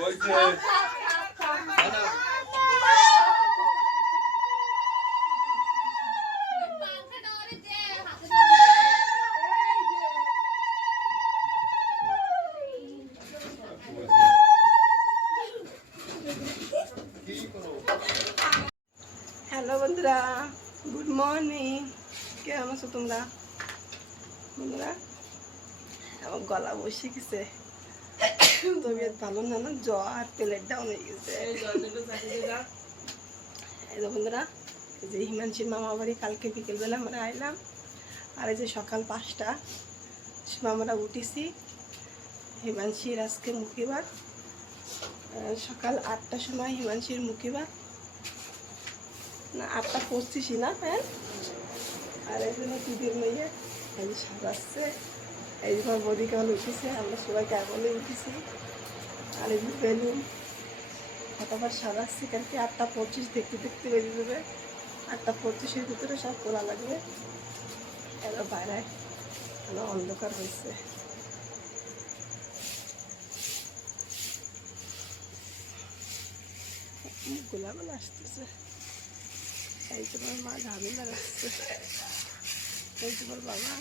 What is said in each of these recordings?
Hello বন্ধুরা, good morning. কেমন আছো তোমরা বন্ধুরা? আমার গলা বসে গেছে, তবিয়ত ভালো না, না জ্বর, তেলের ডাউন হয়ে গেছে। এই যে বন্ধুরা, এই যে হিমাংশীর মামা বাড়ি কালকে বিকেলবেলা আমরা আইলাম, আর এই যে সকাল 5টা আমরা উঠেছি। হিমাংশীর আজকে মুখিবার, সকাল 8টার সময় হিমাংশীর মুখিবার, না 8টা 25 না। হ্যাঁ, আর এই জন্য দিদির মেয়ে এই যে সাজাচ্ছে, এই যে আমার বৌদি কেমন উঠেছে, আমরা সবাই কেবলে উঠেছি। আর এই যে বেলুন কতবার সাজাচ্ছি, কালকে 8টা 25 দেখতে দেখতে বেরিয়ে যাবে। 8টা 25-এর ভিতরে সব তোলা লাগবে। এবার বাইরে অন্ধকার হয়েছে। গোলাগুলো আসতেছে। এই তোমার মা ঝাড়ু লাগাচ্ছে, এই তোমার বাবা।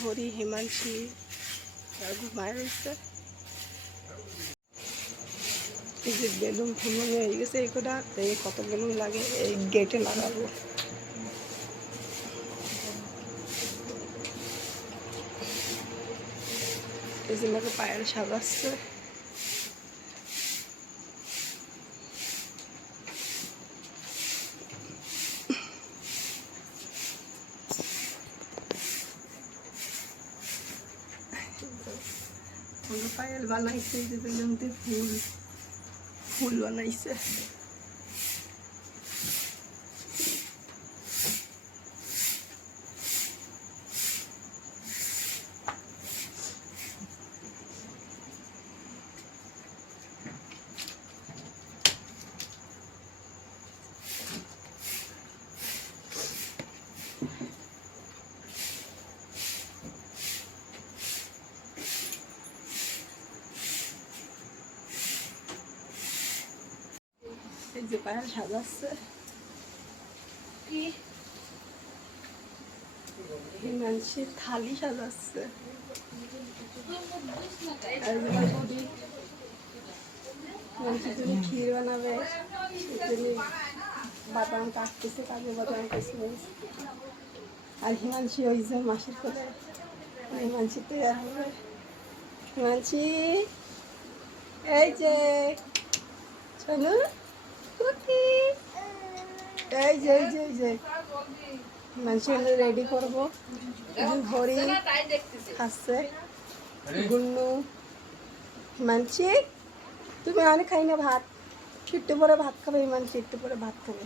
হরি হিমাংশী ঘুমায় রয়েছে। এই যে বেলুন ফুলুন হয়ে গেছে, এই কটা এই কত বেলুন লাগে এই গেটে লাগাবো। এই যে আমাকে পায়ের সাজাচ্ছে। পায়েল বানাইছে, যে বেলুনতে ফুল ফুল বানাইছে। এই যে পায়েল সাজাচ্ছে, হিমাংশীর থালি সাজাচ্ছে। হিমাংশীর জন্য ক্ষীর বানাবে, সেই জন্য বাদাম কাটতেছে, কাজু বাদাম কিশমিশ। আর হিমাংশী ওই যে মাসির কোলে, হিমাংশী তৈরি হবে। হিমাংশী এই যে চলো, এই যে এই যে এই যে হিমাংশী রেডি করবো। হরি খাচ্ছে, গুন্নু। হিমাংশী তুমি অনেক খাই না ভাত, একটু পরে ভাত খাবে। হিমাংশী একটু পরে ভাত খাবে।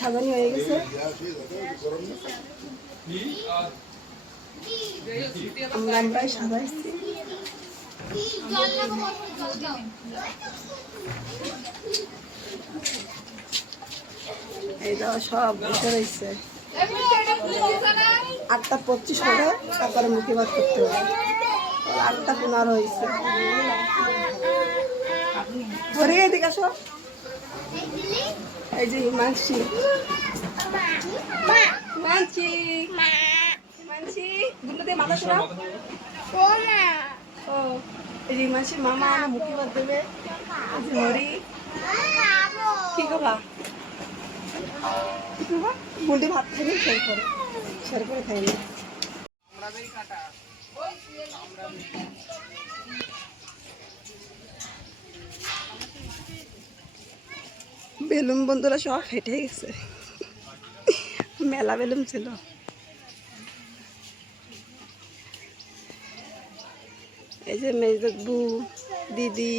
সাজানি হয়ে গেছে, আমরাই সাজাইছি। এই দাও সব বসে রয়েছে। 8টা 25 হলে তারপরে মুখে ভাত করতে হবে। 8টা 15 হয়েছে। ধরে এদিকে আসো। এই যে হিমাংশী, হিমাংশী হিমাংশী দুটো দিয়ে মাথা শোনাও। ও এই যে হিমাংশীর মামা মুখে ভাত দেবে। হরি কি খাবা? বুলটি ভাত খাইনি, সেই করে সের করে খাইনি। বেলুন বন্ধুরা সব ফেটে গেছে, মেলা বেলুন ছিল। এই যে মেজবু দিদি,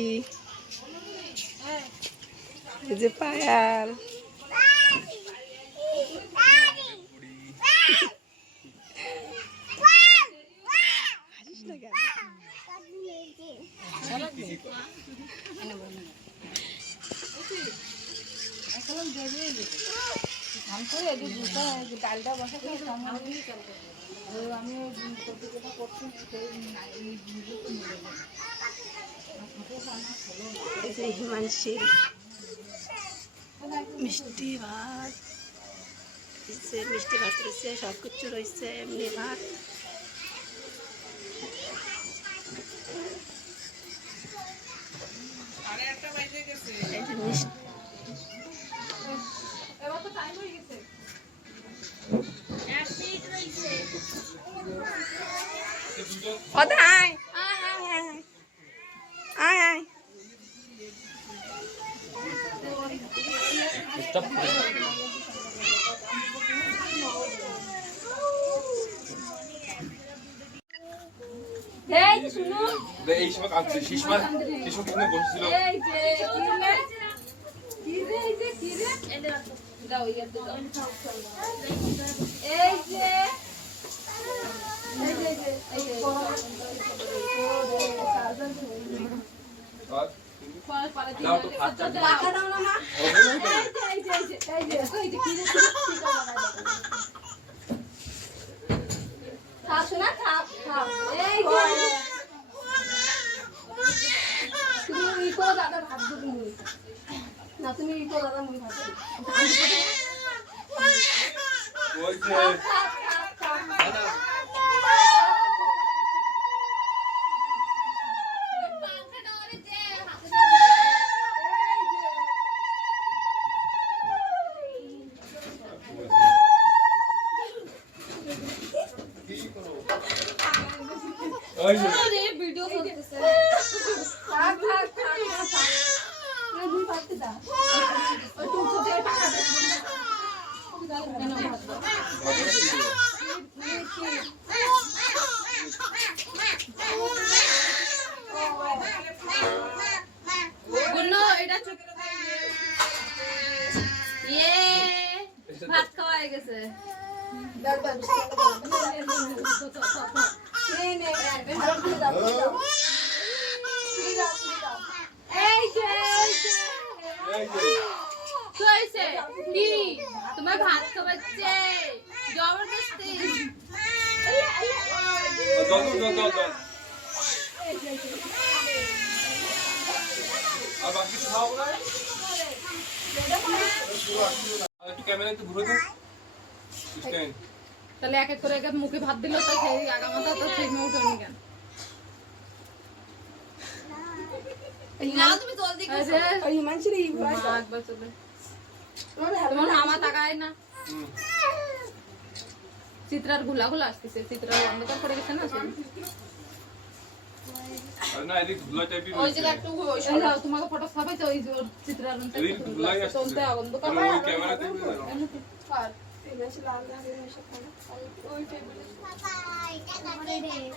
এই যে পায়াল, ডালটা বসাতে আমি যেটা করছি এই যে হিমাংশী মিষ্টি ভাত, মিষ্টি ভাত রয়েছে, সব কিছু রয়েছে, এমনি ভাত। এই যে মিষ্টি আয় আয় আয়। এই সময় কাঁদছে, শিশমার কিনে বসেছিল। তুমি ই করো দাদা ভাত দেবো না, তুমি ই করো দাদা মুই ভাত ভিডিও করতেছে ভাত খাওয়া হয়ে গেছে। তোমার ভাত খাওয়াচ্ছে জবরদস্তি। তাহলে এক এক করে এক মুখে ভাত দিল, তো সেই আগামাতা তো সেই উঠেনি কেন? তোমার মামা তাকায় না। চিত্রার ঘুলা ঘুলা আসতেছে, চিত্রার অন্ধকার পড়ে গেছে না। ওই জায়গা একটু তোমাকে ফটো ছাপাইছে, ওই চিত্রার অন্ধকার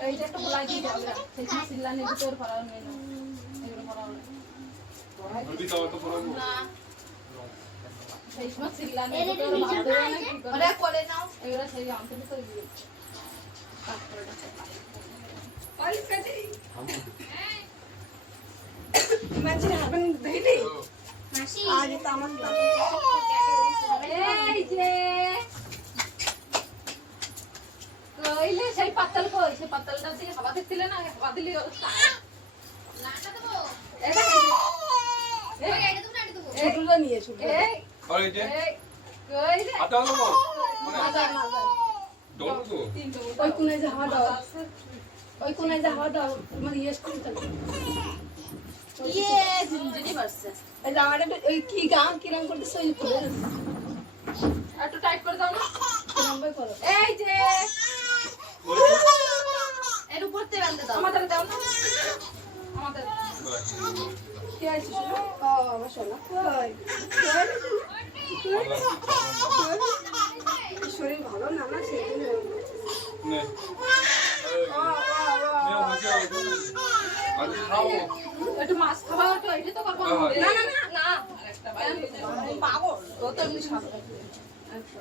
এইটা বলাই দিতে হবে, সেখানে সিল্লানি ভিতর করা নেই না, এগুলো করা হবে না। সেই সময় সিল্লানি ভিতর ভাত দেবে না, কি করে করে নাও এগুলো সেই আনতে তো মাঝে হাবেন দেখি মাসি আজ তো আমার এই যে কইলে সেই পাতাল কই, সেই পাতালটা দিয়ে হাওয়া দিছিলে না, হাওয়া দিলি অবস্থা লাটা দেবো। এটা এটা তুমি নাড়ি দেবো, ছোটটা নিয়ে ছোট এই ওই যে কইলে আটা দেবো মানে মাজার মাজার ডল তো ওই কোণে যে হাওয়া দাও, ওই কোণে যে হাওয়া দাও, তোমার ইয়েস করে দাও। ইয়ে জিঞ্জিনি বাসছে, এই জামাটা ওই কি গান কিরম করতেছে, ওই করে একটু টাইট করে দাও না, লম্বাই করো। এই যে এর উপর তে বাঁধতে দাও, আমাদের দাও না, আমাদের কে আছে শোনো? ও আমার সোনা কই শরীর ভালো না না, সেই জন্য নে ও ও ও আজ খাও একটু মাছ খাওয়া তো এটা তো করব না না না না আরেকটা পাবো ও তো এমনি খাবে। আচ্ছা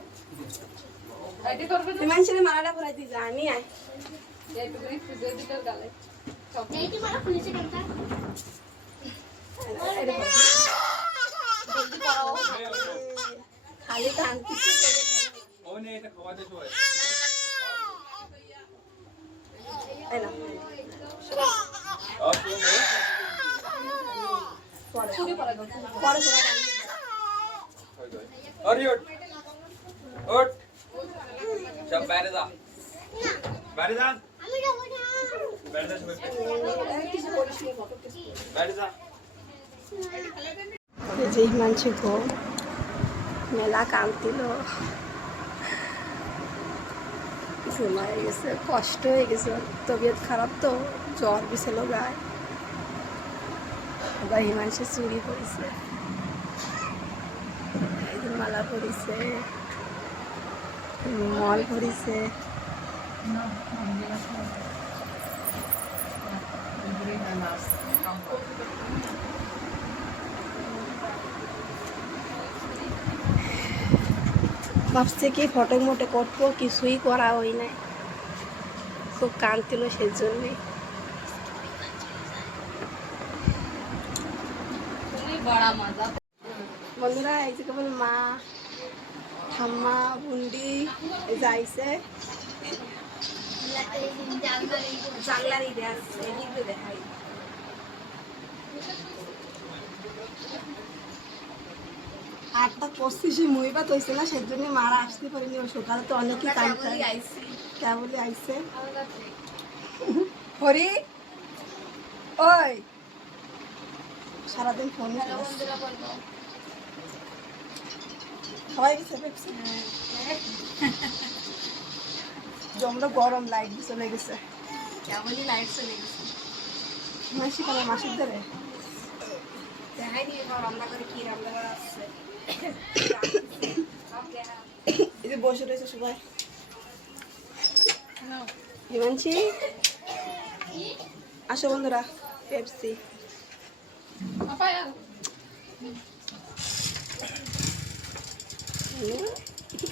এটা করবে না, মানুষের মালাটা পরাই দি জানি আয় একটু করে ফ্রিজে দিতে গালে সব এইটি মারা খুলেছে কেনটা জলদি করো। খালি কাঁদতেছি ও নে এটা খাওয়াতে সবাই এই না পরে পরে अरे उठ उठ सब बैठ जा बैठ जा बैठ जा बैठ जा যে হিমাংশু গো মেলা কাঁদছিল ঘুমায় গেছে কষ্ট হয়ে গেছে তবিয়ত খারাপ তো জ্বর বিছিল গায়ে আবার হিমাংশু চুরি করেছে মালা পরিছে মল পরিছে ভাবছে কি ফটো মোটে করবো কিছুই করা হয় নাই খুব কাঁদছিল সেই জন্যই बड़ा मजा বন্ধুরা এই যে কেবল মা ঠাম্মা বুন্ডি এই যে আইসে জানলারই আসছে কিন্তু দেখাই আটটা 25 মহিবাত হয়েছে না সেই জন্য মারা আসতে পারিনি ও সকালে তো অনেকই টাইম কেবলই আইসে হরি ওই সারাদিন ফোন সবাই গেছে পেপসি জমটা গরম লাইট চলে গেছে কেমনই লাইট চলে গেছে মাসি কালে মাসির ধরে দেখাই দিয়ে রান্না করে কি রান্না করা আসছে এই যে বসে রয়েছে সবাই হিমাংশি আসো বন্ধুরা পেপসি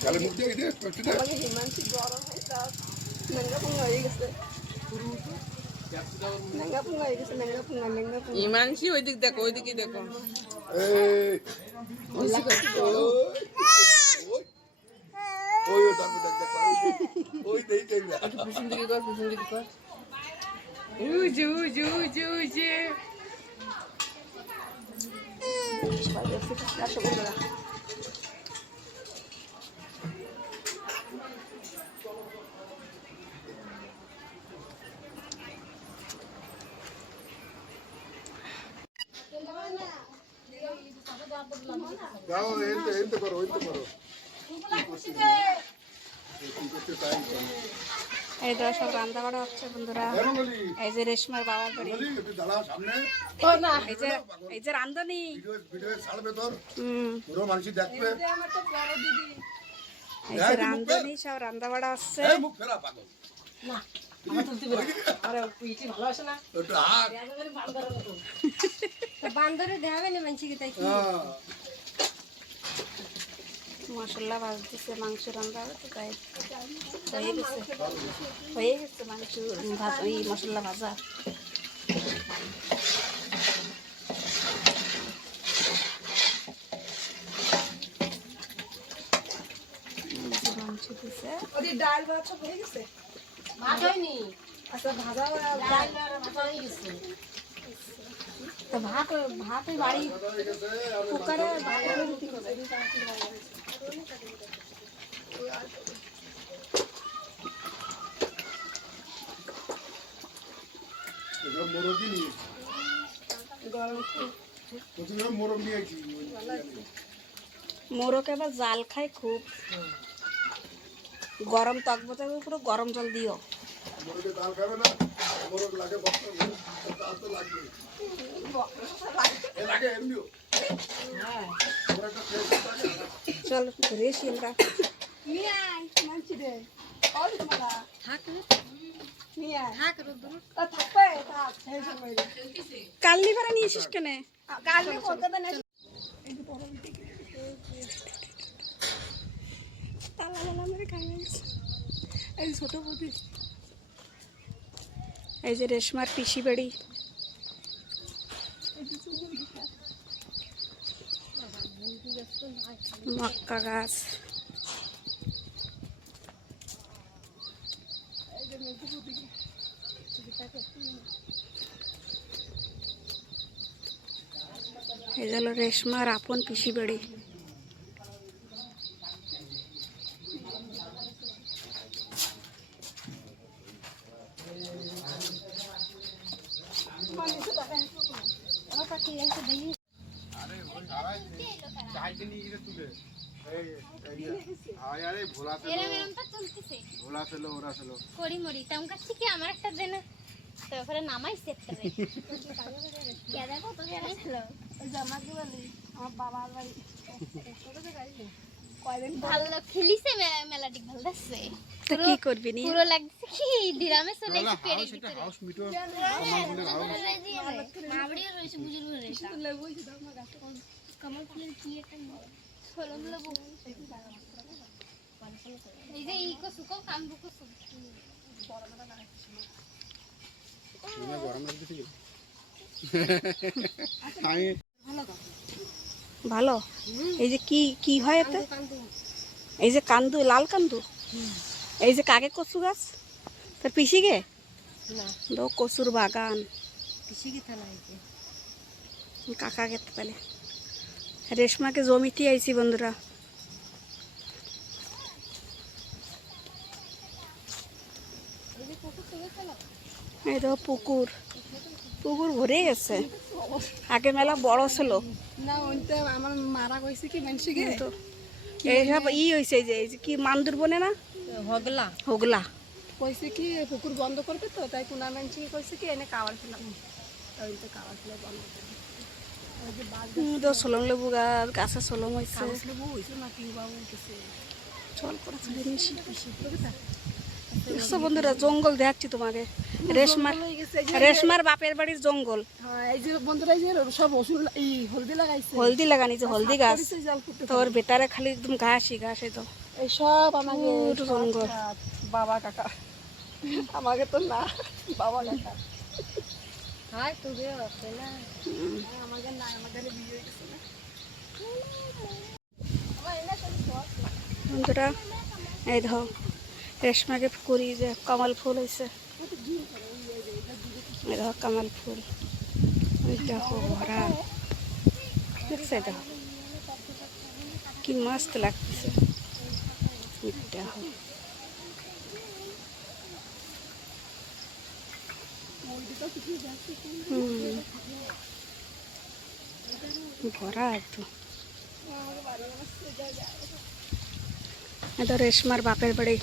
चल मुझे इधर पटना আমাকে হিমাংশি গরম হয়ে সব নাঙ্গা পুঙ্গা হয়ে গেছে নাঙ্গা পুঙ্গা হয়ে গেছে নাঙ্গা পুঙ্গা ইমানসি ওই দিক দেখো ওই দিকে দেখো এই ওই ওটা দেখ দেখ ওই দেই দেই না পিছন দিকে কর পিছন দিকে কর উজু উজু উজু উজু সবাই পেপসি খাচ্ছে আসো বন্ধুরা যাও এনতে করো এই তো সব রান্না বাড়া হচ্ছে বন্ধুরা এই যে রেশমার বাবার বাড়ি দাঁড়া সামনে এই যে রান্ধনি ভিডিও ছাড়বে তোর হুম পুরো মানুষ দেখবে এই যে রান্ধনি সব রান্না বাড়া হচ্ছে এই মুখ ফেরা পাগল আরে পিটি ভালো আসে না ওটা হাত বান্দরে দেখাবে না মানসিকে তাই কি হ্যাঁ মশলা ভাজতেছে মাংস রান্না হবে তো তাই হয়ে গেছে মাংস ভাত ওই মশলা ভাজা মাংস দিছে ওদের ডাল ভাত সব হয়ে গেছে ভাত হয়নি আচ্ছা ভাজা ডাল আর ভাত হয়ে গেছে তো ভাত ওই বাড়ি কুকারে বাড়ি রুটি করবে এসব মোরগ নিয়ে গরম প্রথমে মোরগ নিয়েছি মোরক এবার জাল খায় খুব গরম তকবতে পুরো গরম জল দিও মোরগে ডাল খাবে না মোরগ লাগে বস্তা তার তো লাগবে এ লাগে এমনিও হ্যাঁ মোরগটা ফ্রেশ থাকে চল ঘুরে শিলটা নিয়ে আয় মানছি রে অল তোমারা থাক নিয়ে আয় থাক রুদ্র থাকবে থাক সেই সময় কালনি ভাড়া নিয়েছিস কেন কালনি কলকাতা না এই যে পড়া তালা লালা মেরে খাই এই ছোট বৌদি এই যে রেশমার পিসি বাড়ি মক্কা গাছ। এই হলো রেশমার আপন পিসি বাড়ি। করি মরি তেমন কাছে কি আমার একটা দেনা তারপরে নামাইছে একটা রে কেদা কত কেন ছিল জামা দিবালি আমার বাবার বাড়ি কয়দিন ভালো খেলিছে মেলাটি ভালো লাগছে তো কি করবি নি? পুরো লাগছে কি ডিরামে চলে এসে পেরে ভিতরে মাবড়ি রয়েছে বুঝুর রয়েছে কমল ফুলের কি একটা ছলম লেবু এই যে ইকো সুকো কামবু কো ভালো। এই যে কি কি হয় এতে? এই যে কান্দু, লাল কান্দু। এই যে কাকে কচু গাছ তোর পিসি গে দো কচুর বাগান কাকা গে তাহলে রেশমাকে জমিতে আইছি বন্ধুরা। এই তো পুকুর, পুকুর ভরে গেছে। আগে মেলা বড় ছিল না ওইটা আমার মারা কইছে কি মানুষকে তো এইসব হয়েছে এই যে কি মান্দুর বনে না হগলা হোগলা কইছে কি পুকুর বন্ধ করবে তো তাই কোনা মানুষকে কইছে কি এনে কাওয়ার ফেলাম ওই তো কাওয়ার ফেলা বন্ধ করবে। ওই যে বাঘ তো সোলং লেবু গাছ গাছে সোলং হয়েছে কাগজ লেবু হইছে না কি বাবু কিছু চল করেছে দেখছো বন্ধুরা জঙ্গল দেখাচ্ছি তোমাকে। রেশমার রেশমার বাপের বাড়ির জঙ্গল। হ্যাঁ এই যে বন্ধুরা এই যে সব ওষুধ এই হলদি লাগাইছে হলদি লাগানি যে হলদি গাছ জল ফুটতে তোর ভেতরে খালি একদম ঘাসই ঘাস। এই তো এই সব আমাকে পুরো জঙ্গল। বাবা কাকা আমাকে তো না বাবা কাকা হাই তোরে অকেলা আমাকে না আমাদের বিয়ে হয়ে গেছে না বন্ধুরা এই ধো রেশমাকে করি যে কমল ফুল হয়েছে। এই দেখো কমল ফুল ওই দেখো ভরা দেখছে দেখো কি মস্ত লাগতেছে। দেখো ভরা একদম। এটা রেশমার বাপের বাড়ি।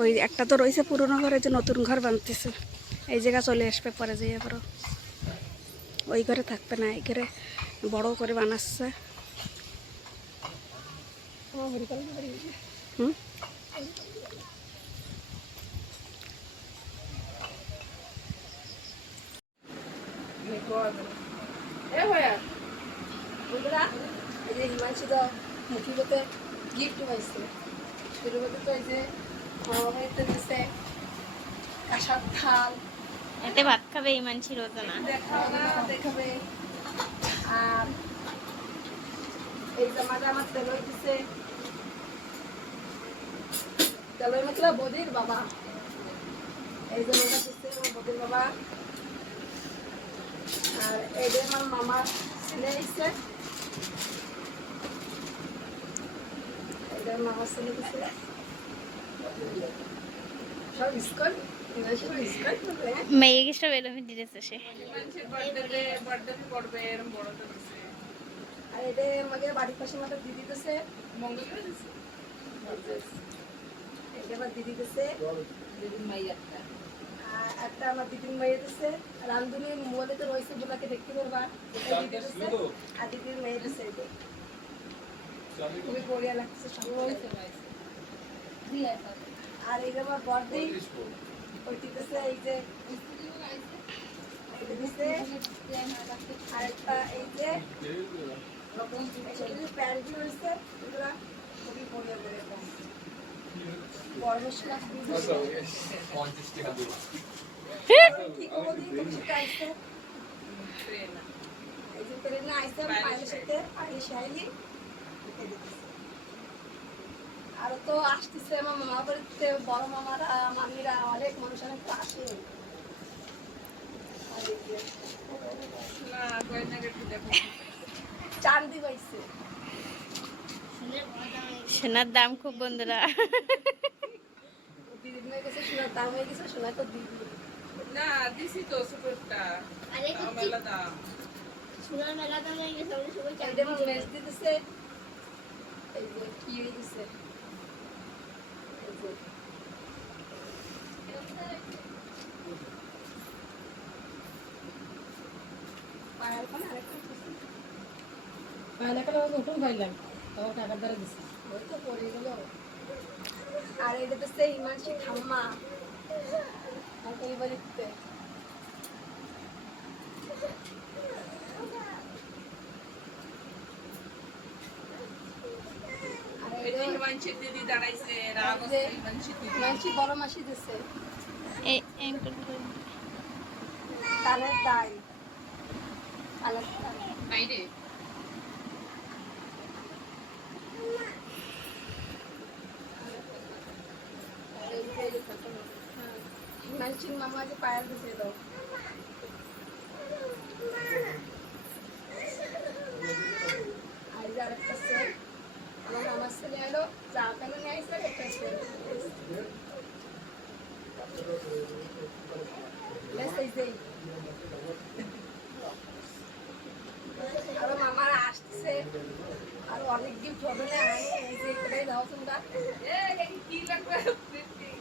ওই একটা তো রয়েছে পুরোনো ঘরে, যে নতুন ঘর বানতেছে এই জায়গা চলে আসবে পরে যেয়ে পরে ওই ঘরে থাকবে না, এই ঘরে বড় করে বানাচ্ছে। হুম বন্ধুরা এই যে হিমাংশু তো মুখিগতে গিফট হয়েছে শুরু মধ্যে তো এই যে হইতে দিছে কাঁসার থাল এতে ভাত খাবে ইমান ছিল তো না দেখাও না দেখাবে। আর এই জামাটা আমার তেলই দিছে তেলই মতলব বদির বাবা। এই জামাটা দিচ্ছে আমার বদির বাবা। আর এই যে আমার মামার ছেলে এসছে এইটা মামার ছেলে দিছে সব স্কট মেয়ে গেছে বেলমি দিতেছে সে আর এটা আমাকে বাড়ির পাশে মাথা দিদি দিতেছে এটা আমার দিদি দিতেছে একটা আমার দিদির মেয়ে দিচ্ছে রান্ধুনি মোবাইলে তো রয়েছে বোলাকে দেখতে পারবা দিদি দিচ্ছে আর দিদির মেয়ে দিচ্ছে এটা খুবই বড়িয়া লাগছে সব। আর এই যে আমার বড়দি ওই দিতেছে এই যে এটা দিচ্ছে আর একটা এই যে প্যান্ট রয়েছে এগুলা খুবই বড়িয়া করে বড় মশলা কি করবো দিদি আইসে এই যে ট্রেনে আইসে পায়ের সাথে পায়ে শাড়ি আরো তো আসতেছে আমার মামা বাড়িতে, বড় মামারা মামিরা অনেক মানুষ অনেক তো আসে। আর এই যে চান্দি পাইছে, সোনার দাম খুব বন্ধুরা। দিদির মেয়ে গেছে, সোনার দাম হয়ে গেছে, সোনা তো দিদি না দিছি তো ছোটটা আরে মেলা দাম। সোনার মেলা দাম হয়ে গেছে, আমরা সবাই চাইলে মেজ দিতেছে। এই যে কি হয়ে গেছে, এই যে পায়ের কোন আরেকটা কিছু নতুন পাইলাম তোমার টাকার দ্বারা দিচ্ছি। ওই তো পড়ে গেল। আর এটা তো সেই মানসি ঠাম্মা আর এই বাড়িতে আর এই এই যে যে হিমাংশীর দিদি দাঁড়াইছে, রাগ যে হচ্ছে হিমাংশীর দিদি। মানসি বড় মাসি দিচ্ছে এই এঙ্কল কানের দাই, কানের দাই। নাই রে মানসির মামা যে পায়ের দিছে দাও। আর যে আরেকটা সেট আমার মামার ছেলে এলো, চা কেন নিয়ে আসছে একটা সেট আরো মামারা আসতেছে, আরো অনেক গিফট হবে না। এই যে এটাই দাও তোমরা।